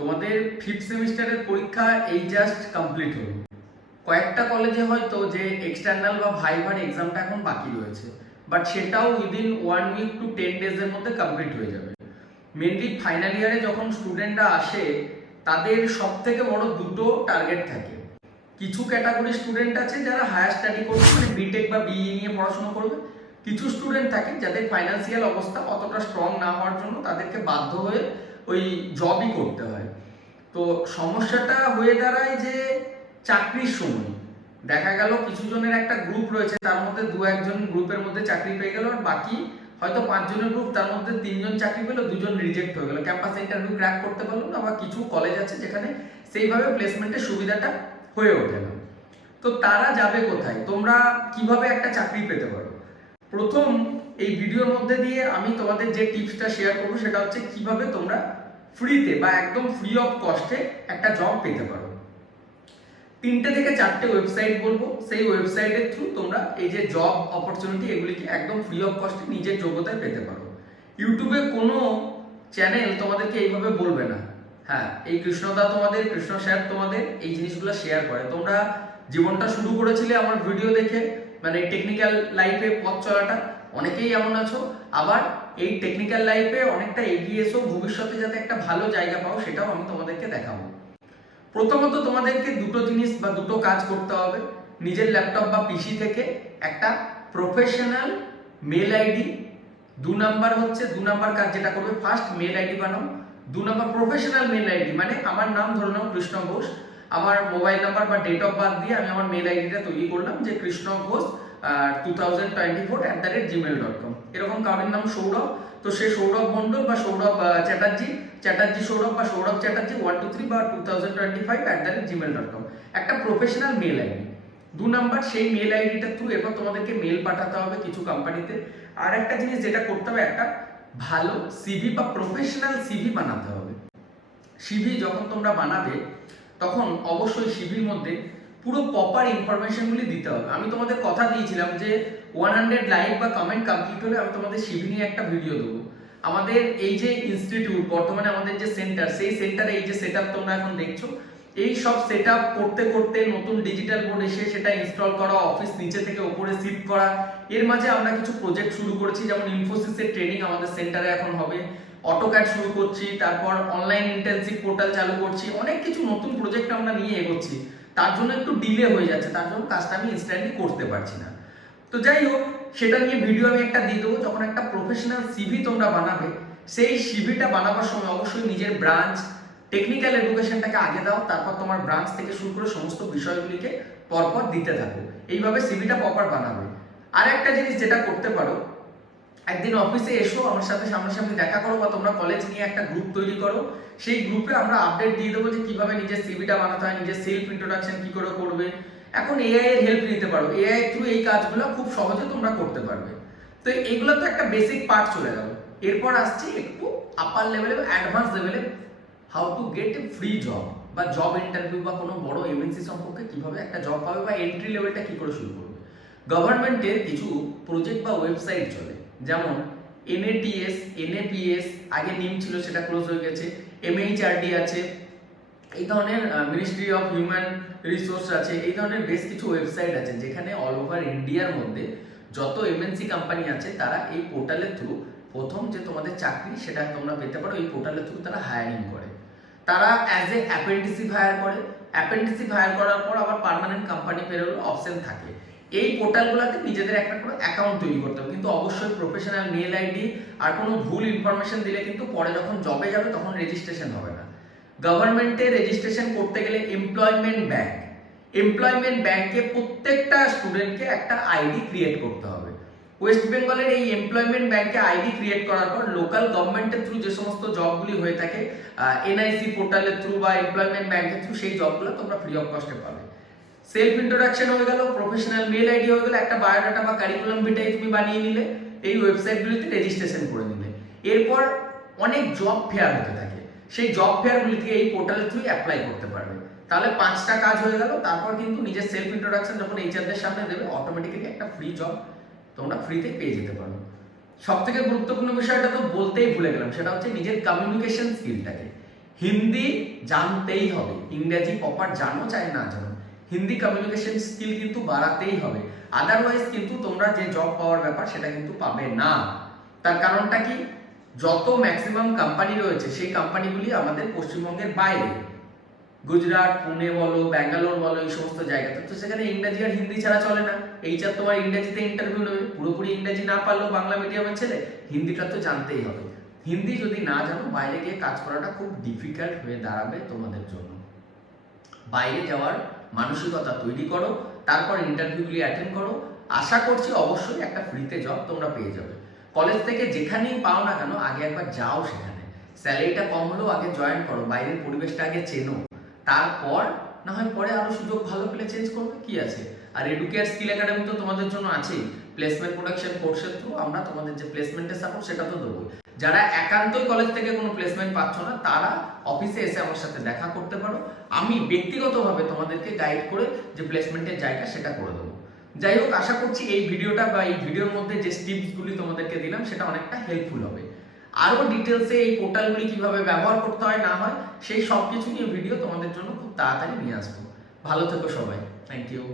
তোমাদের ফিফথ সেমিস্টারের পরীক্ষা এই জাস্ট কমপ্লিট হলো। কয়েকটা কলেজে হয়তো যে এক্সটার্নাল বা ভাইভার এক্সামটা এখন বাকি রয়েছে, বাট সেটাও উইদিন 1 উইক টু 10 ডেজের মধ্যে কমপ্লিট হয়ে যাবে। মেনলি ফাইনাল ইয়ারে যখন স্টুডেন্টরা আসে তাদের সব থেকে বড় দুটো টার্গেট থাকে। কিছু ক্যাটাগরি স্টুডেন্ট আছে যারা হায়ার স্টাডি করবে, মানে বিটেক বা বিই নিয়ে পড়াশোনা করবে। কিছু স্টুডেন্ট থাকে যাদের ফাইন্যান্সিয়াল অবস্থা অতটা স্ট্রং না হওয়ার জন্য তাদেরকে বাধ্য হয়ে ওই জবই করতে হয়। তো সমস্যাটা হয়ে দাঁড়ায় যে চাকরির সময় দেখা গেল কিছু জনের একটা গ্রুপ রয়েছে, তার মধ্যে 2-1 জন গ্রুপের মধ্যে চাকরি পেয়ে গেল, আর বাকি হয়তো 5 জনের গ্রুপ, তার মধ্যে 3 জন চাকরি পেলো, 2 জন রিজেক্ট হয়ে গেল, ক্যাম্পাস ইন্টারভিউ ক্র্যাক করতে পারলো না, বা কিছু কলেজ আছে যেখানে সেইভাবে প্লেসমেন্টের সুবিধাটা হয়ে ওঠে না। তো তারা যাবে কোথায়? তোমরা কিভাবে একটা চাকরি পেতে পারো? প্রথম এই ভিডিওর মধ্যে দিয়ে আমি তোমাদের যে টিপসটা শেয়ার করবো সেটা হচ্ছে কিভাবে তোমরা ফ্রিতে বা একদম ফ্রি অফ কস্টে একটা জব পেতে পারো। 3টে থেকে 4টে ওয়েবসাইট বলবো, সেই ওয়েবসাইটের থ্রু তোমরা এই যে জব অপরচুনিটি এগুলিকে একদম ফ্রি অফ কস্টে নিজের যোগ্যতায় পেতে পারো। ইউটিউবে কোনো চ্যানেল তোমাদেরকে এইভাবে বলবে না, হ্যাঁ এই কৃষ্ণদা তোমাদের, কৃষ্ণ স্যার তোমাদের এই জিনিসগুলো শেয়ার করে। তোমরা জীবনটা শুরু করেছিলে আমার ভিডিও দেখে, মানে টেকনিক্যাল লাইফে পথ চলাটা, অনেকেই এমন আছো, আবার এই টেকনিক্যাল লাইফে অনেকটা এগিয়ে এসো, ভবিষ্যতে যাতে একটা ভালো জায়গা পাও সেটাও আমি তোমাদেরকে দেখাবো। প্রথমত তোমাদেরকে দুটো জিনিস বা দুটো কাজ করতে হবে। নিজের ল্যাপটপ বা পিসি থেকে একটা প্রফেশনাল মেল আইডি, 2 নাম্বার কাজ যেটা করবে, ফার্স্ট মেল আইডি বানাও। 2 নাম্বার প্রফেশনাল মেল আইডি, মানে আমার নাম ধরে নাও কৃষ্ণ ঘোষ, আমার মোবাইল নাম্বার বা ডেট অফ বার্থ দিয়ে আমি আমার মেল আইডিটা তৈরি করলাম যে কৃষ্ণ ঘোষ 2024@gmail.com। এরকম কারোর নাম সৌরভ, তো সে সৌরভ মণ্ডল বা সৌরভ চ্যাটার্জি সৌরভ বা সৌরভ চ্যাটার্জি 123 বা 2025@gmail.com, একটা প্রফেশনাল মেল আইডি। 2 নাম্বার সেই মেল আইডিটা থ্রু এরপর তোমাদেরকে মেল পাঠাতে হবে কিছু কোম্পানিতে। আর একটা জিনিস যেটা করতে হবে, একটা ভালো সিভি বা প্রফেশনাল সিভি বানাতে হবে। সিভি যখন তোমরা বানাবে তখন অবশ্যই সিভির মধ্যে পুরো প্রপার ইনফরমেশনগুলি দিতে হবে। আমি তোমাদের কথা দিয়েছিলাম যে 100 লাইক বা কমেন্ট কমপ্লিট হলে আমি তোমাদের সিভি নিয়ে একটা ভিডিও দেবো। আমাদের এই যে ইনস্টিটিউট, বর্তমানে আমাদের যে সেন্টার, সেই সেন্টারে এই যে সেটআপ তোমরা এখন দেখছো, এই সব সেটআপ করতে করতে নতুন ডিজিটাল বোর্ড এসে সেটা ইনস্টল করা, অফিস নিচে থেকে উপরে শিফট করা, এর মাঝে আমরা কিছু প্রজেক্ট শুরু করেছি, যেমন ইনফোসিসের ট্রেনিং আমাদের সেন্টারে এখন হবে, অটোক্যাড শুরু করছি, তারপর অনলাইন ইন্টেনসিভ পোর্টাল চালু করছি, অনেক কিছু নতুন প্রজেক্ট আমরা নিয়ে এগোচ্ছি। তার জন্য একটু ডিলে হয়ে যাচ্ছে, তার জন্য কাজটা আমি ইনস্ট্যান্টলি করতে পারছি না। তো যাই হোক, সেটা নিয়ে ভিডিও আমি একটা দিয়ে দেবো। যখন একটা প্রফেশনাল সিভি তোমরা বানাবে, সেই সিভিটা বানাবার সময় অবশ্যই নিজের ব্রাঞ্চ, টেকনিক্যাল এডুকেশনটাকে আগে দাও, তারপর তোমার ব্রাঞ্চ থেকে শুরু করে সমস্ত বিষয়গুলিকে পরপর দিতে থাকো, এইভাবে সিভিটা প্রপার বানাবে। আর একটা জিনিস যেটা করতে পারো, একদিন অফিসে এসো, আমার সাথে সামনাসামনি দেখা করো, বা তোমরা কলেজ নিয়ে একটা গ্রুপ তৈরি করো, সেই গ্রুপে আমরা আপডেট দিয়ে দেবো যে কিভাবে নিজের সিভিটা বানাতে হয়, নিজের সেলফ ইন্ট্রোডাকশন কি করে করবে। এখন এআই এর হেল্প নিতে পারো, এআই থ্রু এই কাজগুলো খুব সহজে তোমরা করতে পারবে। তো এইগুলো তো একটা বেসিক পার্ট চলে গেল। এরপর আসছি একটু আপার লেভেলে, অ্যাডভান্স লেভেলে, how to get A free job বা জব ইন্টারভিউ, বা কোনো বড় এমএনসি সম্পর্কে কিভাবে একটা জব পাবে, বা এন্ট্রি লেভেলটা কি করে শুরু করবে। গভর্নমেন্টের কিছু প্রজেক্ট বা ওয়েবসাইট চলে, যেমন এনএটিএস, এনএপিএস, আগে নিম ছিল সেটা ক্লোজ হয়ে গেছে, এমএইচআরডি আছে, এই ধরনের মিনিস্ট্রি অফ হিউম্যান রিসোর্স আছে, এই ধরনের বেশ কিছু ওয়েবসাইট আছে যেখানে অল ওভার ইন্ডিয়ার মধ্যে যত এমএনসি কোম্পানি আছে তারা এই পোর্টালের থ্রু প্রথম যে তোমাদের চাকরি সেটা তোমরা পেতে পারো, এই পোর্টালের থ্রু তারা হায়ারিং করে। তারা অ্যাজ এ অ্যাপ্রেন্টিসিপ হায়ার করে, অ্যাপ্রেন্টিসিপ হায়ার করার পর আবার পার্মানেন্ট কোম্পানি পেরোলো অপশন থাকে। এই পোর্টালগুলোতে নিজেদের একটা করে অ্যাকাউন্ট তৈরি করতে হবে, কিন্তু অবশ্যই প্রফেশনাল মেল আইডি, আর কোনো ভুল ইনফরমেশন দিলে কিন্তু পরে যখন জবে যাবে তখন রেজিস্ট্রেশন হবে না। গভর্নমেন্টে রেজিস্ট্রেশন করতে গেলে এমপ্লয়মেন্ট ব্যাংকে প্রত্যেকটা স্টুডেন্টকে একটা আইডি ক্রিয়েট করতে হবে। ওয়েস্ট বেঙ্গলের এই এমপ্লয়মেন্ট ব্যাংকে আইডি ক্রিয়েট করার পর লোকাল গভর্নমেন্টের থ্রু যে সমস্ত জবগুলি হয়ে থাকে, এনআইসি পোর্টালের থ্রু বা এমপ্লয়মেন্ট ব্যাংকের থ্রু, সেই জবগুলো তোমরা ফ্রি অফ কস্টে পাবে। সেলফ ইন্ট্রোডাকশন হয়ে গেল, প্রফেশনাল মেল আইডি হয়ে গেল, একটা বায়োডাটা বা কারিকুলাম ভিটাই তুমি বানিয়ে নিলে, এই ওয়েবসাইটগুলিতে রেজিস্ট্রেশন করে নিলে। এরপর অনেক জব ফেয়ার হতে থাকে, সেই জব ফেয়ারগুলি থেকে এই পোর্টালের থ্রু অ্যাপ্লাই করতে পারবে। তাহলে 5টা কাজ হয়ে গেল। তারপর কিন্তু নিজের সেলফ ইন্ট্রোডাকশন যখন এইচআরদের সামনে দেবে, অটোমেটিক্যালি একটা ফ্রি জব তোমরা ফ্রিতে পেয়ে যেতে পারো। সব থেকে গুরুত্বপূর্ণ বিষয়টা তো বলতেই ভুলে গেলাম, সেটা হচ্ছে নিজের কমিউনিকেশন স্কিলটাকে হিন্দি জানতেই হবে, ইংরেজি প্রপার জানো চাই না জানো, হিন্দি কমিউনিকেশন স্কিল কিন্তু বাড়াতেই হবে, আদারওয়াইজ কিন্তু তোমরা যে জব পাওয়ার ব্যাপার সেটা কিন্তু পাবে না। তার কারণটা কি, যত ম্যাক্সিমাম কোম্পানি রয়েছে সেই কোম্পানিগুলি আমাদের পশ্চিমবঙ্গের বাইরে, গুজরাট, পুনে বলো, ব্যাঙ্গালোর বলো, এই সমস্ত জায়গাতে, তো সেখানে ইংরেজি আর হিন্দি ছাড়া চলে না। এইচআর তোমার ইংরেজিতে ইন্টারভিউ নেবে, পুরোপুরি ইংরেজি না পারলেও বাংলা মিডিয়ামের ছেলে হিন্দিটা তো জানতেই হবে। হিন্দি যদি না জানো বাইরে গিয়ে কাজ করাটা খুব ডিফিকাল্ট হয়ে দাঁড়াবে তোমাদের জন্য। বাইরে যাওয়ার মানসিকতা তৈরি করো, তারপর ইন্টারভিউগুলি অ্যাটেন্ড করো, আশা করছি অবশ্যই একটা ফ্রিতে জব তোমরা পেয়ে যাবে। কলেজ থেকে যেখানেই পাও না কেন আগে একবার যাও, সেখানে স্যালারিটা কম হলেও আগে জয়েন করো, বাইরের পরিবেশটা আগে চেনো, তারপর না হয় পরে আরো সুযোগ ভালো পেলে চেঞ্জ করবে, কি আছে। আর এডুকেয়ার স্কিল একাডেমি তো তোমাদের জন্য আছেই, প্লেসমেন্ট প্রোডাকশন কোর্সের থ্রু আমরা তোমাদের যে প্লেসমেন্টের সাপোর্ট সেটা তো দেবো। যারা একান্তই কলেজ থেকে কোনো প্লেসমেন্ট পাচ্ছ না তারা অফিসে এসে আমার সাথে দেখা করতে পারো, আমি ব্যক্তিগতভাবে তোমাদেরকে গাইড করে যে প্লেসমেন্টের জায়গা সেটা করে দেবো। যাই হোক, আশা করছি এই ভিডিওটা বা এই ভিডিওর মধ্যে যে টিপসগুলি তোমাদেরকে দিলাম সেটা অনেকটা হেল্পফুল হবে। আরও ডিটেলসে এই পোর্টালগুলি কিভাবে ব্যবহার করতে হয় না হয় সেই সব কিছু নিয়ে ভিডিও তোমাদের জন্য খুব তাড়াতাড়ি নিয়ে আসবো। ভালো থেকো সবাই, থ্যাংক ইউ।